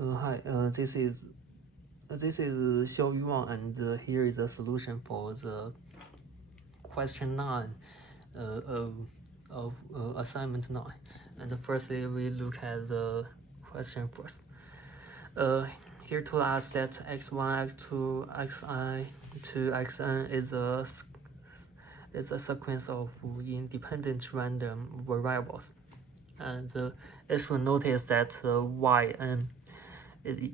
Hi, this is Hw9, and here is the solution for the question 9 of assignment 9. And firstly, we look at the question first. Here told us that x1, x2, xi to xn is a sequence of independent random variables, and it should notice that yn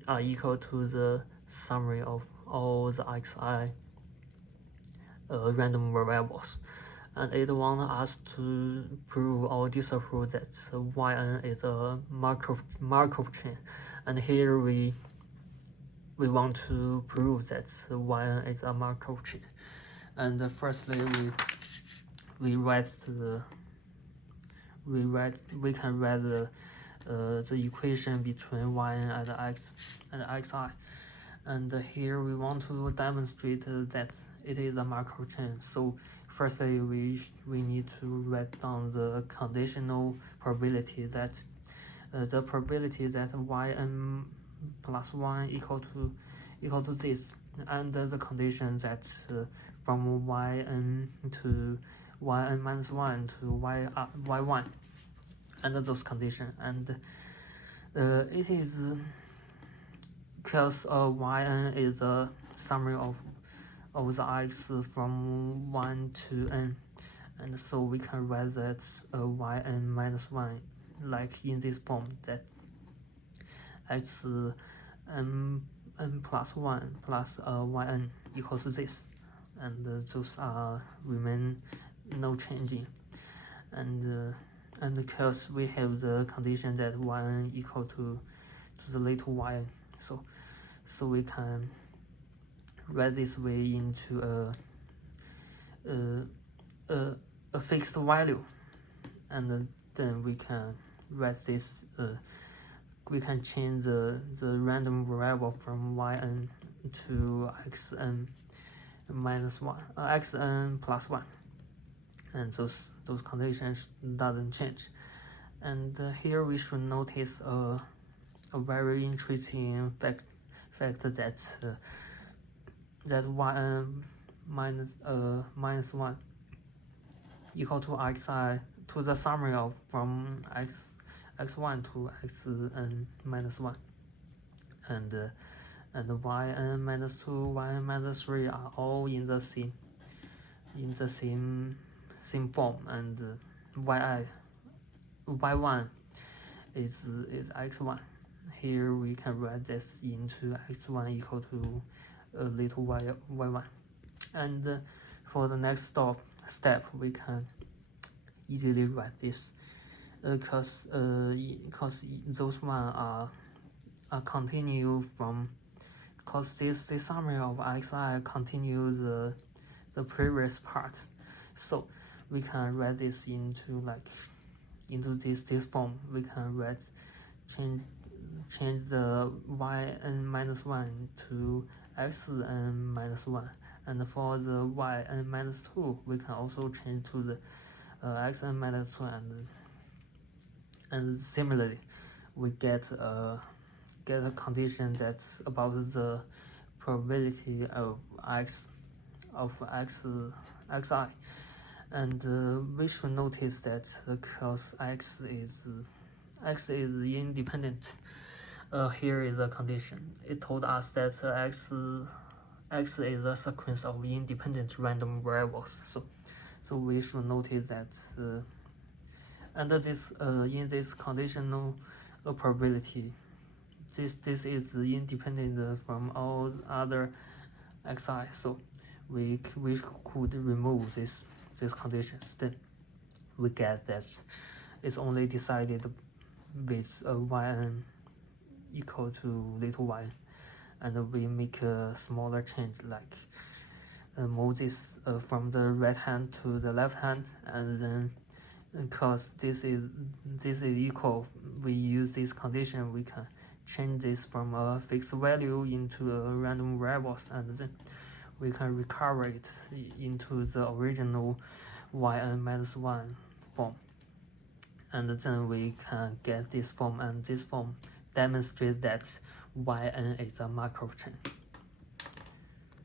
are equal to the summary of all the xi random variables, and it wants us to prove or disapprove that yn is a Markov chain, and here we want to prove that yn is a Markov chain. And firstly, we can write the equation between yn and x and xi, and here we want to demonstrate that it is a Markov chain. So firstly, we need to write down the conditional probability that the probability that yn plus 1 equal to this, and the condition that from yn to yn minus 1 to y1, and those conditions, and it is because yn is a summary of the x from 1 to n, and so we can write that yn minus 1 like in this form, that x n plus 1 plus yn equal to this, and those are remain no changing, and because we have the condition that yn equal to the little y, so we can write this way into a fixed value, and then we can write this. We can change the random variable from yn to xn minus 1, xn plus 1, and those conditions doesn't change. And here we should notice a very interesting fact that yn minus 1 equal to xi to the summary of from x1 to xn minus 1, and yn minus 2, yn minus 3 are all in the same form, and y1 is x1. Here we can write this into x1 equal to little y1, and for the next step we can easily write this, because those one are continue from, because this summary of xi continues the previous part, so we can write this into this form. We can write change the yn minus 1 to xn minus 1, and for the yn minus 2 we can also change to the xn minus 2, and similarly we get a condition that's about the probability of xi, and we should notice that because x is independent, here is a condition. It told us that x is a sequence of independent random variables, so we should notice that under this in this conditional probability, this is independent from all other xi, so we could remove these conditions. Then we get that it's only decided with yn equal to little y, and we make a smaller change, like move this from the right hand to the left hand, and then because this is equal, we use this condition, we can change this from a fixed value into a random variables, and then we can recover it into the original yn minus 1 form, and then we can get this form, and this form demonstrate that Yn is a macro chain.